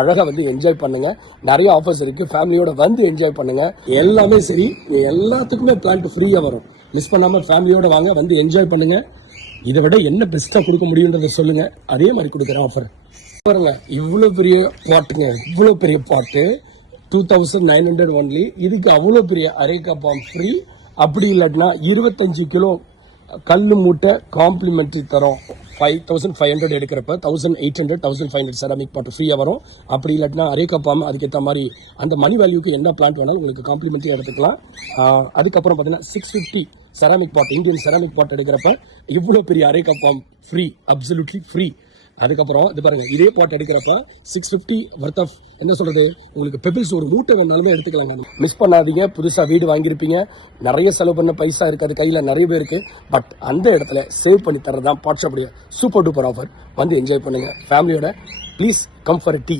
அழகா வந்து என்ஜாய் பண்ணுங்க. நிறைய ஆஃபர்ஸ் இருக்கு. ஃபேமிலியோட வந்து என்ஜாய் பண்ணுங்க. எல்லாமே சரி, எல்லாத்துக்குமே பிளான் ஃப்ரீயா வரும். மிஸ் பண்ணாம ஃபேமிலியோட வாங்க, வந்து என்ஜாய் பண்ணுங்க. இதை விட என்ன பெஸ்டா கொடுக்க முடியுன்றத சொல்லுங்க. அதே மாதிரி கொடுக்குற ஆஃபர் பாருங்க. இவ்வளவு பெரிய பாட்டுங்க, இவ்வளவு பெரிய பாட்டு 2900 ஒன்லி. இதுக்கு அவ்வளவு பெரிய அரேக்கா பாம் ஃப்ரீ. அப்படி இல்லாட்டினா 25 கிலோ கல்லு மூட்டை காம்ப்ளிமெண்ட்ரி தரோம். 5500 எடுக்கிறப்ப 1800 1500 செராமிக் பாட்டு ஃப்ரீயா வரும். அப்படி இல்லாட்டினா அரேக்கா பாம் அதுக்கேற்ற மாதிரி அந்த மணி வேல்யூக்கு என்ன பிளான்ட் வேணாலும் உங்களுக்கு காம்ப்ளிமெண்ட்ரி எடுத்துக்கலாம். அதுக்கப்புறம் பார்த்தீங்கன்னா 650 ceramic pot, Indian ceramic pot எடுக்கிறப்ப இவ்வளோ பெரிய areca palm free, absolutely free. அதுக்கப்புறம் இது பாருங்க, இதே பாட் எடுக்கிறப்ப 650 வர்த் ஆஃப் என்ன சொல்றது, உங்களுக்கு பெபிள்ஸ் ஒரு மூட்டை வேணாலுமே எடுத்துக்கலாங்க. மிஸ் பண்ணாதீங்க. புதுசா வீடு வாங்கியிருப்பீங்க, நிறைய செலவு பண்ண பைசா இருக்காது கையில, நிறைய பேருக்கு. பட் அந்த இடத்துல சேவ் பண்ணி தரதான் பாட்ஸ். அப்படியே சூப்பர் டூப்பர் ஆஃபர். வந்து என்ஜாய் பண்ணுங்க ஃபேமிலியோட. Please come for tea.